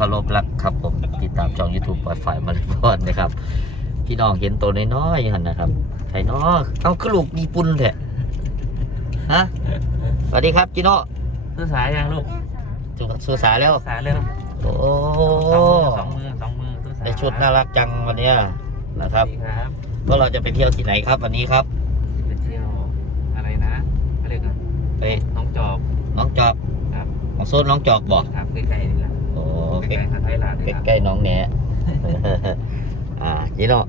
พี่น้องที่เคารพรักครับผมติดตามช่อง YouTube ปล่อยฝ่ายมาริพอนนะครับ พี่น้องเห็นตัวน้อยๆหันนะครับไทยน้อเอากระลูกญี่ปุ่นแท้ฮะสวัสดีครับจิโน่ซื้อสายยังลูกสุสุสาแล้วสายเร็วโอ้สองมือสองมือสองมือซื้อสายได้ชุดน่ารักจังวันนี้นะครับครับก็เราจะไปเที่ยวที่ไหนครับวันนี้ครับไปเที่ยวอะไรนะอะไรกันไปน้องจอบน้องจอกครับของโซนน้องจอกบอกครับใกล้ๆนี่แหละโอ้ ใกล้ๆหาดไทยลาดเลยครับใกล้ๆน้องแหนอ่าจิโน่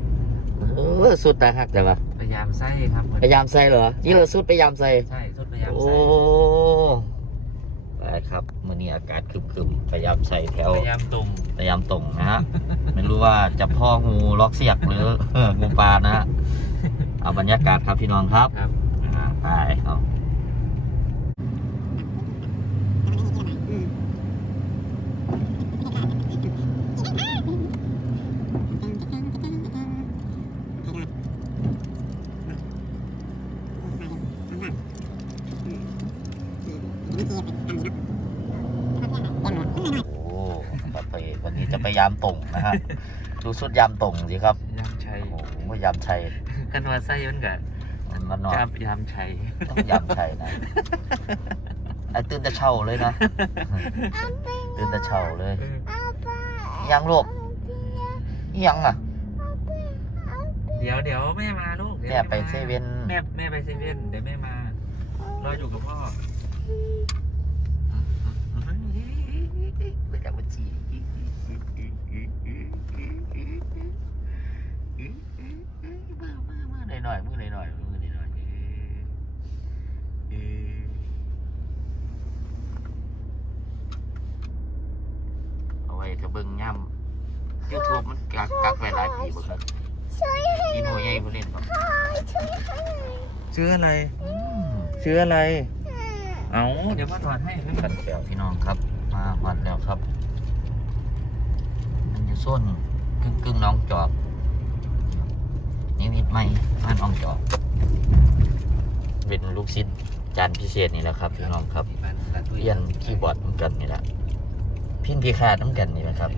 เออสุดตาหักแต่ว่าพยายามไส้ครับพยายามใส่เหรอนี่เราสุดพยายามใส่ใช่สุดพยายามโอ้ใส่ไปครับมื่อนี้อากาศครึมๆพยายามใส่แถวพยายามตุ่มพยายามตรงนะฮะไม่รู้ว่าจะพ่องูล็อกเสียกหรืองูปลานะฮะเอาบรรยากาศครับพี่น้องครับครับอ่าไปเอา โอ้ครับไปวันนี้จะไปยามตรงนะฮะ ดูสุดยามตรงสิครับ ยามชัยโอ้โหยามชัยกันว่าไส้มันกับมันมันนอนยามยามชัยต้องยามชัยนะไอ้ตื่นแต่เช้าเลยนะ ตื่นแต่เช้าเลยยังลูกยังอะ เดี๋ยวเดี๋ยวแม่มาลูกดี๋ยวแม่ไปเซเว่นแม่แม่ไปเซเว่นเดี๋ยวแม่มารออยู่กับพ่อ ไปกับบัญชีมือหน่อยๆมือหน่อยๆมือหน่อยๆเอาไว้ถ้าเบิ่งย่ำยูทูบมันกักกัก ไว้หลายปีบ่ครับอีหน่วยใหญ่บ่เล่นบ่ชื่ออะไร อืมชื่ออะไรเอาเดี๋ยวพ่อถอดให้กันแก้วพี่น้องครับ มาวัดแล้วครับ มันอยู่โซนกึ่งกึ่งๆน้องจอกนี่มิดไม่บ้านน้องจอก เป็นลูกศิษย์จานพิเศษนี่แหละครับพี่น้องครับ เรียนคีย์บอร์ดเหมือนกันนี่แหละพินพีคาดเหมือนกันนี่แหละครับ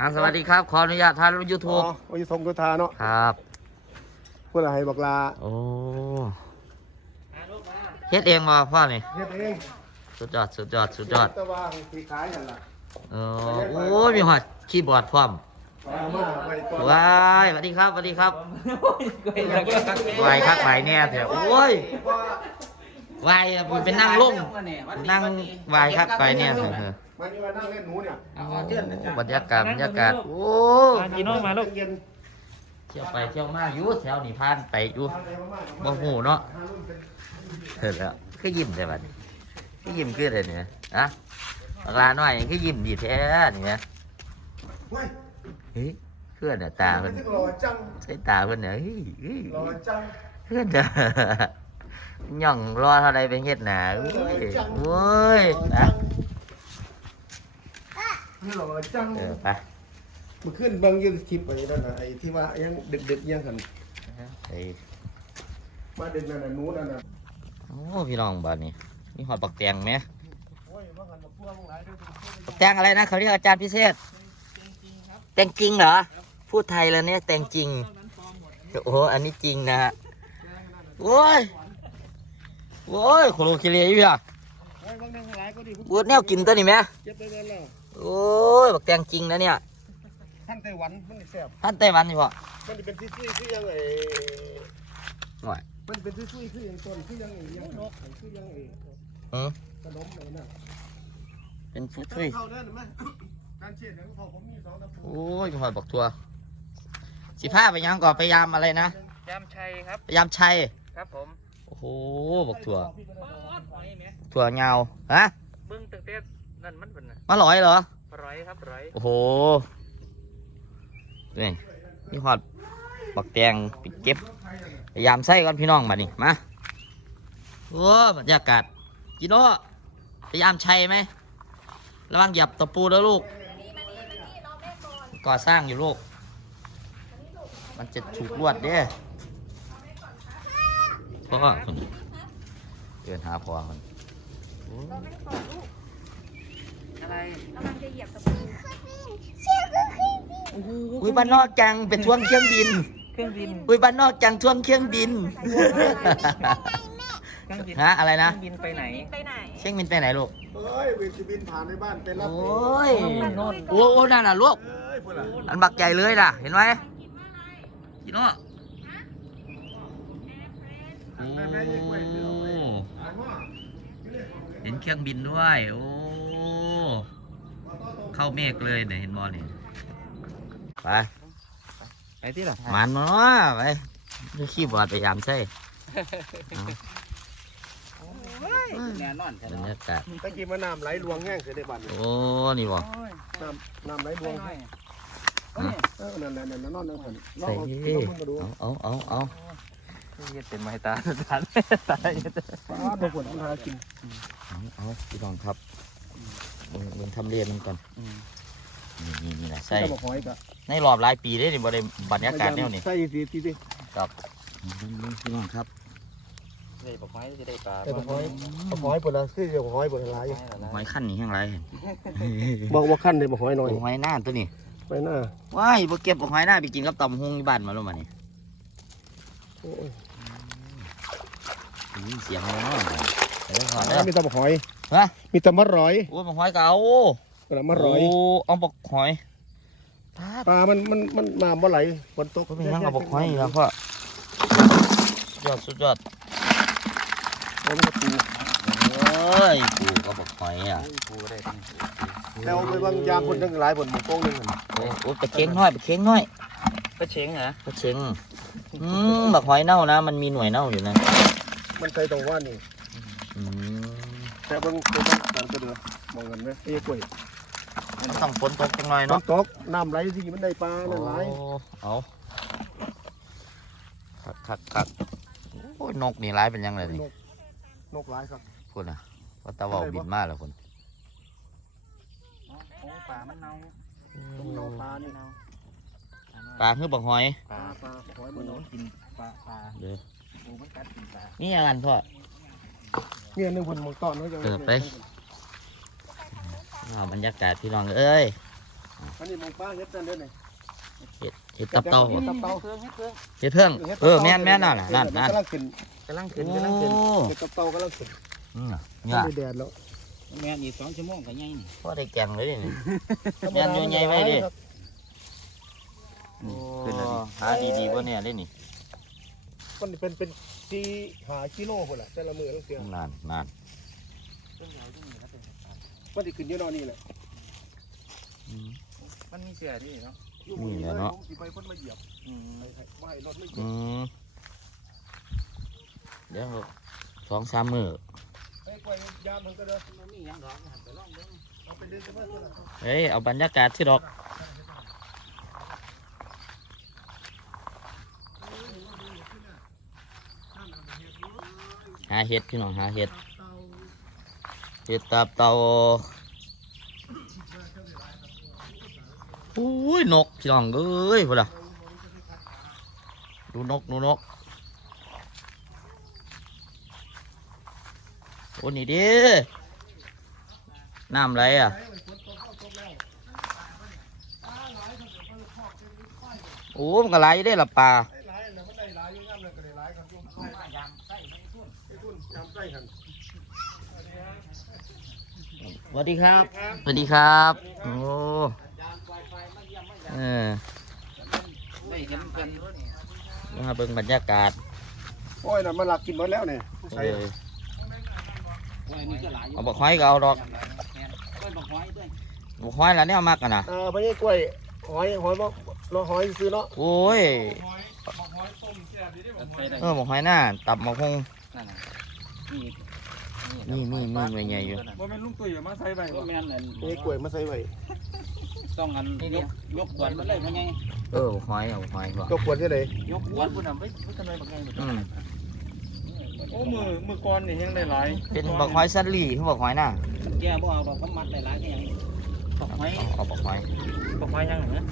อ่าสวัสดีครับ ขออนุญาตทานยูทูบอ๋อวันนี้ส่งกุทาเนาะครับเพื่อให้บอกลาโอ้เฮ็ดเองมาพ่อนี่เฮ็ดเองสุดยอดสุดยอดสุดยอดแต่ว่าสีขายนั่นล่ะเออโอ้ยมีหอดคีย์บอร์ดพร้อมเอามาไปก่อนว้ายสวัสดีครับสวัสดีครับวายคักหลายแน่เถอะโอ้ยวายอะมันเป็นนั่งลงนั่งวายคักไปเนี่ยเถอะเถอะ มานี่มานั่งเล่นหนูเนี่ยโอ้บรรยากาศบรรยากาศโอ้มาจีโน่มาลูกเย็นเที่ยวไปเที่ยวมาอยู่แถวนี่ผ่านไปอยู่ทานอะไรมากๆบ่หูเนาะทานรุ่นเป็นเถิดแล้วคือยิ้มใช่ปะนี่คือยิ้มคืออะไรเนี่ยอะบักลาน้อยนี่คือยิ้มดีแท้นี่นะเฮ้ยเฮ้ยเพื่อนน่ะตาเพิ่นหล่อจังใช้ตาเพิ่นน่ะเฮ้ยเฮ้ยหล่อจังเพื่อนน่ะย่องรอเท่าใดเป็นเฮ็ดหนาเอ้ยโอ้ย หล่อนะจังหล่อจังเออไปเมื่อคืนเบิ่งอยืนคลิปไปนั่นน่ะไอ้ที่ว่ายังดึกๆยังหันไอ้มาดึกนั่นน่ะหนูนั่นน่ะโอ้พี่น้องบ้านนี้มีหอดปักแตงไหมโอ้ยว่ากันมาพวกหลายเด้อปักแตงอะไรนะเขาเรียกอาจารย์พิเศษแตงจริงเหรอพูดไทยแล้วเนี่ยแตงจริงโอ้โหอันนี้จริงนะฮะโอ้ยโอ้ยโคโลคิเลอยู่อะโอ้ยบางทีหลายก็ดีบูดแนวกินตัวนี้ไหมเจ็บไปแล้วแล้ว โอ้ยบักแตงจริงนะเนี่ยท่านไต้หวันมันแซ่บท่านไต้หวันนี่พ่อมันจะเป็นที่ซุยคือยังไงหน่อยมันเป็นที่ซุยคือยังต้นคือยังไงยังนกคือยังไงอืมขนมอะไรน่ะเป็นฟุตถ้าเฮ้ยเข้าได้หรือไม่การเชียร์ของเขาผมมีสองตะปูโอ้ยหอยบักทัวสิผ้าไปยังก่อนพยายามอะไรนะยามชัยครับพยายามชัยครับผมโอ้โหบักทัวหอยไหมถั่วเงาฮะเบิ้งตั้งแต่ นั่นมันเป็นมาหลอยเหรอ ร้อยครับร้อยโอ้โหนี่นี่หอดบักแตงไปเก็บพยายามใส่ก่อนพี่น้องมานี่มาโอ้บรรยากาศจิโน่พยายามชัยไหมระวังเหยับตะปูแล้วลูกก่อสร้างอยู่ลูก มันจะถูกลวดเด้พ่อคนเดินหาพ่อคนเราไม่ได้เปิดลูก อะไรกำลังจะเหยียบตะปูอุ้ยบ้านนอกจังเป็นช่วงเครื่องบิน เครื่องบินอุ้ยบ้านนอกจังช่วงเครื่องบิน เครื่องบินฮะอะไรนะ เครื่องบินไปไหน ไปไหนเชียงบินไปไหนลูก เอ้ยวินสิบินผ่านในบ้านไปรับโอ้ยโน่นโอ้โอ้นั่นน่ะลูก เอ้ยพุ่นล่ะอันบักใหญ่เลยน่ะ เห็นไหมพี่โน่โอ้เห็นเครื่องบินด้วย โอ้ เข้าเมฆเลยเนี่ยเห็นบอลนี่ไปไหนที่ล่ะมันเนาะไปดูขี้บอร์ดพยายามใช่แน่นอนบรรยากาศตะกี้มาน้ำไหลลวงแห้งเสียได้บ้านนี่โอ้นี่บอกน้ำน้ำไหลลวงน้อยเออนั่นแหละนั่นนั่นนอนนั่นคนลอใส่งเอาดิลองมันมาดูเอาเอาเอาเอาเย็ดเป็นไม้ตาตาตาป้าบางคนมันหากินเอาเอาพี่น้องค รับมึงมึงทำเรียนมันก่อนนี่นี่นี่แหละใส่ใส่บอกหอยกะในรอบหลายปีเลยนี่บริบรรยากาศแนวนี้ใส่สีสีดิครับพี่น้องครับได้บอกไม้จะได้ปลาใส่บอกหอยบอกหอยปวดละคือบอกหอยปวดหลายหอยขั้นนี่แห้งไรบอกว่าขั้นเลยบอกหอยหน่อยหอยหน้าตัวนี้ไปหน้าว้ายบ่เก็บหอยหน้าไปกินกับตำฮงที่บ้านมาแล้วมานี่โอ้ยได้ยินเสียงแล้วเนาะเดี๋ยวก่อนเด้อมีแต่บอกหอย ฮะมีแต่มะร้อยโอ้ยบักหอยเก่าแต่มะร้อยโอ้เอาบักหอยปาดปลา มัน มัน มันน้ำบ่ไหลฝนตกก็เป็นยังกับบักหอยแล้วพ่อสุดยอดสุดยอดมันก็ปูเอ้ยปูกับบักหอยอะปูได้ทั้งแล้วไปบางยามคนทั้งหลายบนหมู่โป้งหนึงหั่นโอ้โอ้ปลาเค็งน้อยปลาเค็งน้อยก็เชงเหรอปลาเค็งอืมบักหอยเน่านะ มันมีหน่วยเน่าอยู่นะ มันเคยตรงว่านี่อืม แต่เบางตัวบางการก็เดือมองกันไหมไอ้กล้วยมันต้องฝนตกจังหน่อยฝเนาะนตกน้ำไหลสิมันได้ปลานั่นหลเอาคักคักคักโอ้ยนกนี่ร้ายเป็นยังไงนี่นกนกหลายครับคุณอะว่าตะเว่าบินมาแล้วคุณโอ้ปลามันเน่าต้องเนาปลานี่ปลาคือบักหอย ปลาปลาหอยปมันเนากินปลาปลาเดี๋ยวปูมันกัดกินปลานี่อะไรพ่อ เนี่ยหนึ่งคนมองต้อนเขาจะเออไปเอาบรรยากาศพี่น้องเอ้ยอันนี้มองปลาเฮ็ดนั่นเด้อนี่เห็ดเห็ดตับเต่าฮ็ดตับเต่าเครื่องเครื่องเห็ดเพิ่งเออแม่นแม่นนั่นน่ะนั่นนั่นกำลังขึ้นกำลังโอ้ขึ้นกำลังขึ้นเฮ็ดตับเต่ากำลังขึ้นอืมมันเนี่ยได้แดดแล้วแม่อีกสองชั่วโมงก็ยังนี่พ่อได้แกงเลยนี่ แม่นอยู่ใหญ่ไว้ดิโอ้ขึ้นแล้วดิหาดีๆว่าเนี่ยได้นี่ มันเป็นเป็นสี่หากิโลพุ่นล่ะแต่ละมือต้องเสียนานนานมันสิขึ้นอยู่เนอนนี่แหละอืมมันมีเสือที่เนาะอยู่นี่แหละเนาะ ผมสิไปเพิ่นมาเหยียบอืมไปให้ไม่ให้รถไม่เหยีอืยบมเดี๋ยวสองสามมือไอ้กล้วยยามมันก็เด้อมันมีอย่างดอกหันไปลองเบิ่งเอาไปเดินไปบ้านเพิ่นล่ะเฮ้ยเอาบรรยากาศที่ดอก หาเห็ดพี่น้องหาเห็ดเห็ดตับเต่าอุ้ยนกพี่น้องเอ้ยพุ่นล่ะดูนกดูนกโอ้นี่ดิน้ำไรอะโอ้มันก็หลายอยู่ได้ละปลา ส่หั่นสวัสดีครับ สวัสดีครับ โอ้เออได้เห็นกันมาเบิ่งบรรยากาศ โอ้ยน่ะมันหลักกินหมดแล้วเนี่ยเอใส่อโอ้ยนี่ก็หลายอยู่เอาบักห้อยก็เอาดอกแม่นกล้วยบักหอยด้วยบักห้อยแล้วเนี่ยเอามากกันนะอ่าไปนี่กล้วยหอยหอยบ่เราหอยซื้อเนาะ โอ้ยใส่ได้เออบักห้อยหน้าตับมาคง นั่นน่ะนี่นี่นี่นี่หน่วยใหญ่อยู่ บ่แม่นลุงตุ้ยเอามาใส่ไว้บ่บ่แม่นนั่นนี่กล้วยมาใส่ไว้ต้องอันยกยกขวดมันเลยมันไงเออบักห้อยเอาบักห้อยบ่ก็ควรที่ไหนยกขวดพุ่นน่ะไม่ไม่ทำไมบักไงหมดอืมโอ้มือมือก่อนนี่ยังได้หลายเป็นบักห้อยสันหลี่คือบักห้อยหน้าแกบ่เอาดอกก็มัดหลายๆอย่างบักหอยเอาเอาบักห้อยบักหอยยังเหรอ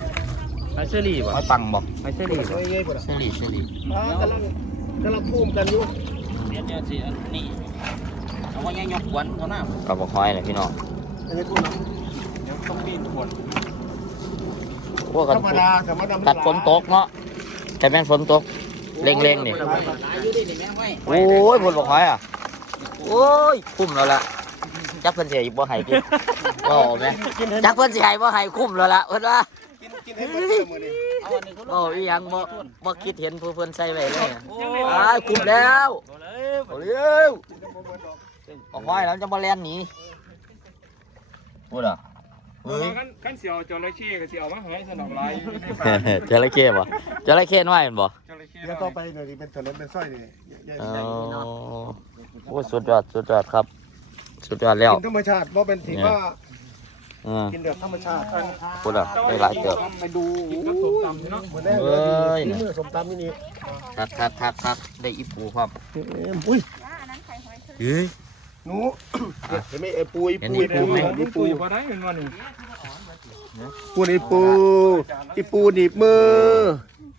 หอยเชอรี่บ่ห้อยปังบอกหอยเชอรี่หอยใหญ่กว่าน่ะเชอรี่เชอรี่อ่ากำลังกำลังพุ่มกันอยู่เดี๋ยวเดี๋ยวสิอันนี้อเอาว่าแย่ยกกวนเขาหน้ากับบักหอยเลยพี่น้องอันนี้ทุนเดี๋ยวต้องปีนขวดพวกกันธรรมดาธรรมดาตัดฝนตกเนาะแต่แม่นฝนตกเร่งๆนี่อยู่ดินี่แม่งไม่โอ้ยผลบักหอยอะโอ้ยคุ้มแล้วล่ะจักเพิ่นสิให้บ่ให้กินโอ้แม่จักเพิ่นสิให้บ่ให้คุ้มแล้วล่ะเพิ่นว่ากินกินให้ เบิดเลยมื้อนี้เอาอันนี้เขาลโอ้งอีหยังบ่บ่คิดเห็นผู้เพิ่นใส่ไว้เลยเนี่ยอ้ายคุ้มแล้วเอาเร็วบักหอยแล้วจะบ่แล่นหนีพูดอะเฮ้ย ขั้นขั้นเสียวจระเข้กับเสียวมาหอยสนอกลายอยู่ในป่าจระเข้บ่จระเข้น้อยแม่นบ่จระเข้เดี๋ยวต่อไปเนี่ยนี่เป็นถนนเป็นสร้อยนี่ใหญ่อ๋อๆโอ้สุดยอดสุดยอดครับ สุดยอดแล้ว กินธรรมชาติบ่เป็นที่ว่า อืมกินแบบธรรมชาติพูดอะได้หลายเติบไปดูกินกับส้มตำใช่เนาะมื้อแรกเอ้ยนี่มือสมตำนี่นี่คักคักคักคักได้อีปูครับอุ้ยย่าอันนั้นไข่หอยเชอรี่เฮ้ย หนูเห็นไหมไอ้ปุยเห็นปุยอีปูปูไหมอีปูปูพอได้เป็นวันนี้ปูนี่ปูอีปูหนีบมือ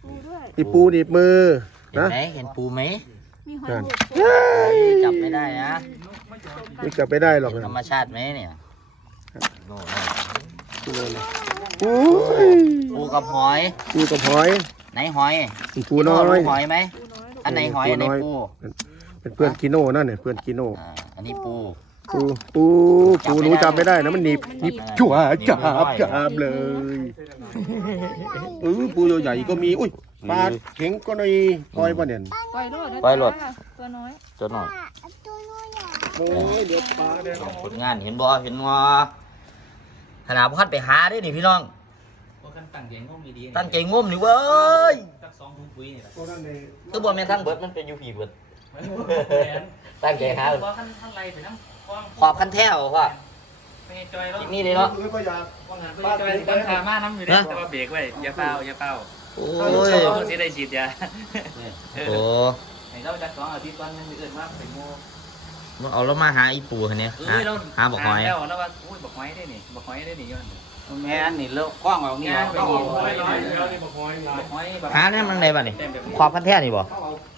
ปูด้วยอีปูหนีบมือเห็นนะไหมเห็นปูไหมมีหอยบูดเฮ้ยจับไม่ได้นะไม่จับไม่ได้หรอกเห็นนะธรรมชาติไหมเนี่ย โน่นอุ้ยปูกับหอย ปูกับหอยไหนหอยปูน้อยรู้หอยไหมปูน้อยลูกอันไหนหอย อันไหนปู เป็นเพื่อนกิโน่นั่นเนี่ยเพื่อนกิโน่อ่าอันนี้ปู ปูปูปูหนูจำไม่ได้นะมันหนีบหนีบจั่วจับจับเลยเออปูใหญ่ๆก็มีอุ้ยปลาเข็งก็มีปล่อยป่ะเนี่ยปล่อยโลดนะปล่อยโลดจ้าตัวน้อยตัวหน่อยโอ้ยเดี๋ยวปลาเนี่ยผลงานเห็นบ่เห็นว่า ขนาดพัดไปหาได้นี่พี่น้อง พวกกันตั้งใจงงดีๆตั้งใจงมนี่เว้ยตักสองถุงปุ๋ยนี่แหละตัวนั้นเลยคือบ่แม่นทั้งเบิดมันเป็นอยู่ผีเบิดตั้งใจหาเพราะขั้นขั้นไรไปน้ำคลองขอบคันแท้วพ่อไม่จอยแล้วนี่เลยเนาะอุ้ยก็อยากว่างานไปจอยตั้งขามาน้ำอยู่เนี่ยแต่ว่าเบรกไว้อย่าเป้าอย่าเป้าโอ้โอ้ยยเขาสิได้ฉีดยาเอโอ้อให้เราจักสองอาทิตย์วันนึงอื่นมาไปโม่มัน เอาแล้วมาหาอีปูคันเนี้ยเอหาอเราหาบอกหอยแล้วแล้วว่าอุ้ยบอกหอยได้นี่บอกหอยได้นี่ย้อนแม่นนี่เลิกคว้างเอานี่งานเอาไปเอานี่เอาหอยแล้วนี่บอกหอยลายบอกหอยหาได้มันไดบ้านี่ขอบคันแท้นี่บ่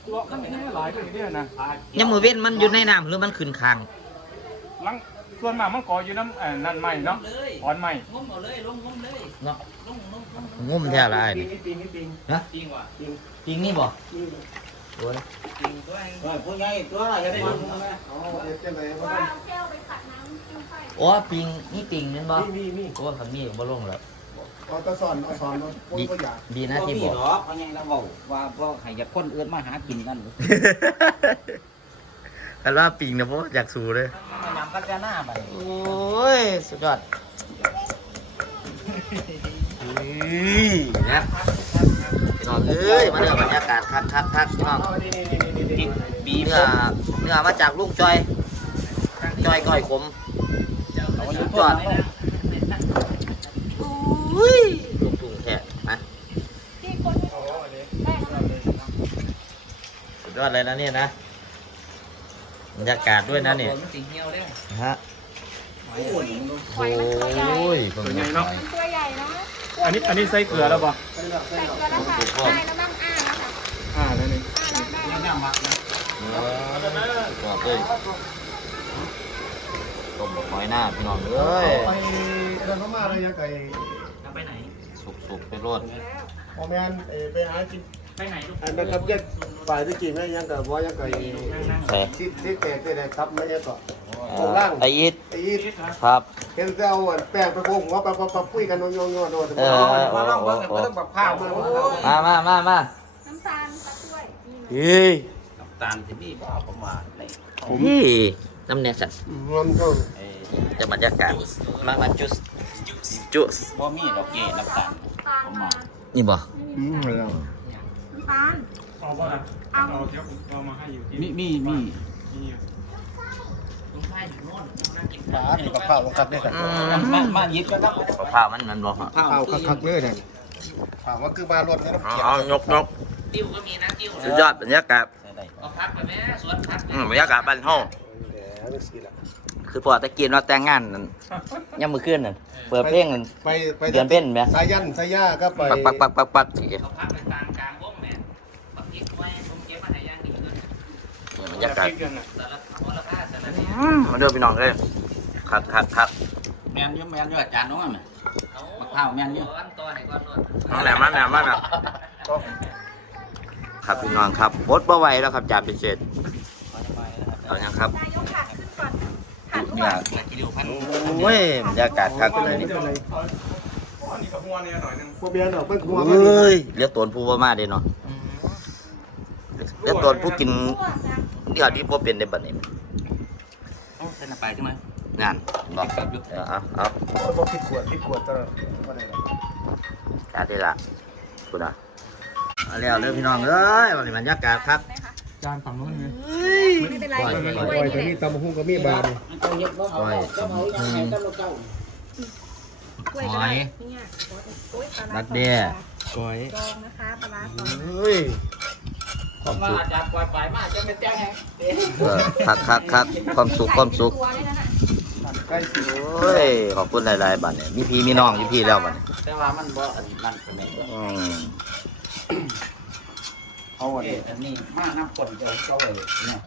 ตัวมันไม่หลายตัวนี้นะยังมือเว้นมันอยู่ในน้ำหรือมันขึ้นคางลังส่วนมากมันก่ออยู่น้ำเอ่อนั่นใหม่เนาะเลยอ่อนใหม่งมเอาเลยลงงมเลยเนาะลงลงลงงุ่มแท้ละไอ้ปินี่งปิงปิงจริงว่ะจริงนี่บ่โอ้ยจริง ตัวเองเออผู้ใหญ่ตัวอะไรจะได้รู้ไหมอ๋อเด็ดจังเลยว่าเอาแก้วไปขัดน้ำจิ้มไข่โอ้ปิงนี่ปิงนั่นบ่มีมีมีโอ้คันนี้บ่ลงแล้วเอาตะสอนเอาสอนมาคนดีก็อยากดีนะที่บ่บอกมีหรอกผู้ใหญ่เราบอกว่าบ่ให้จะคนอื่นมาหากินกันกันว่าปิงนะเพราะอยากสูเลยมานำกันจะหน้าไปโอ้ยสุดยอดนี่นะพี่ น้องเอ้ยมาเรื่องบรรยากาศคักคักคักพี่น้องเอานี่นี่นี่นี่นี่บีเนื้อเนื้อมาจากลุงจอย จอยก้อยขมสุดยอดอุ้ยลุงตุงแท้นะมันสุดยอดเลยนะเนี่ยนะบรรยากาศด้วยนะเนี่ยฮะหอยตัวใหญ่โอ้ยตัวใหญ่เนาะ อันนี้อันนี้ใส่เกลือแล้วป่ะใส่เกลือแล้วค่ะได้แล้วมั่งอ้าแล้วค่ะอ่าแล้วนี่อ้าแล้วได้นี่น้ำมักนะบอกเลยต้มบอกน้อยหน้าพี่น้องเอ้ยไปเดินเข้ามาเลยยังไก่ไปไหน สุกๆไปรดพอแมนเอ่ไปหากินไปไหนลูกอันนั้นครับยังฝ่ายที่กินไม่ยังกับว่ายังไก่นั่งใช่ที่ที่แตกได้เลยครับไม่ยังก็ ตรงล่างไออิดไอ้อีครับ เห็นแต่เอาแป้งไปโบกหัวไปไปปุ้ยกันโยนโยนโยนโยนเออ มาลองเบิ่งกันบ่ต้องบักพร้าวมาโอ้ยมามามามาน้ำตาลตะกล้วยนี่นะเฮ้ยน้ำตาลสิมีบ่ประมาณนี่เฮ้ยน้ำเนยสัตว์มันก็เอ้ยจะบรรยากาศมามาจุสจุสบ่มีดอกเก้น้ำตาลตาลมานี่บ่อืมแล้วน้ำตาลเอาป่ะนะเอาเอาเดี๋ยวผมเอามาให้อยู่ที่มีมีมี นี่ลูกชายอยู่โน่นนั่งกินปลานี่กับข้าวคักได้ครับอืมามมาหยิบกันนะมะพร้าวมันมันบ่ฮะพร้าวข้าวคักๆเลยเนี่ยถามว่าคือมารถเนี่ยเอาเอายกยกติ้วก็มีนะติ้วสุดยอดบรรยากาศใส่ได้เอาพักไปแม่สวนพักอืมบรรยากาศบ้านห้องแหมสิละคือพอตะกี้เราแต่งงานนั่นยังมือขึ้นนั่นเปิดเพลงนั่นไปไปเดือนเพ็ญไหมสายันสายยาก็ไปปักปักปักปักปักสิเอาพักไปกลางกลางวงแม่ปักยิกไว้ผมเก็บมาให้ย่างดีเลยโบรรยากาศ พริกกันน่ะมาเด้อพี่น้องเลยคักคักคักแมนอยุ่แมนอยุ่อาจารย์น้องอะแม่มะพร้าวแมนอยุ่น้องแหลมมาแหลมมาแหลมครับพี่น้องครับบดบ่ไหวแล้วครับจ่าพิเศษเอายังครับนายกขาดขึ้นก่อนขาดเนี่ยโอ้ยบรรยากาศคักเลยนี่อันนี้กับหัวเนี่ยหน่อยหนึงพวกเบียร์เนาะเพิ่งหัวเมาดิอ้ยเลี้ยงตัวผู้บ่มาเด้เนาะเลี้ยงตัวผู้กินเดี๋ยวนี้บ่เป็นได้บัดนี้เส้น ไปใช่ไหมงานบอกเอาเอาเอาบอกผิดขวดผิดขวดตลอดว่าได้หรอจัดได้ละคุณอะเอาแล้วเด้อพี่น้องเอ้ยวันนี้บรรยากาศครับจานฝั่งนู้นไงไม่เป็นไรปล่อยไม่ปล่เป็อยนปล่อยไรแต่นี่ตำหุ้งก็มีบาร์นี่เอาเห็ดบ่เอาก็เอาอย่างไรก็เราเก้ากล้วยก็ได้เนี่ยโอ้ยปลาร้ารักเด้อก้อยกองนะคะปลาร้าสองเฮ้ย ความมาสุขอาจารย์ปล่อยไปมาจะเป็นแจ้งไงเออคักคักคักความสุขความสุขตัวเลยนะน่ะใกล้สิโอ้ยขอบคุณหลายๆบัดเนี่ยมีพี่มีน้องมีพี่แล้วบัดเนี่ยแต่ว่ามันบ่อันนั้นเป็นไงอืมเอาอันเอ๊ะนี้อันนี้มาน้ำฝนเจอเขาเลยเนี่ย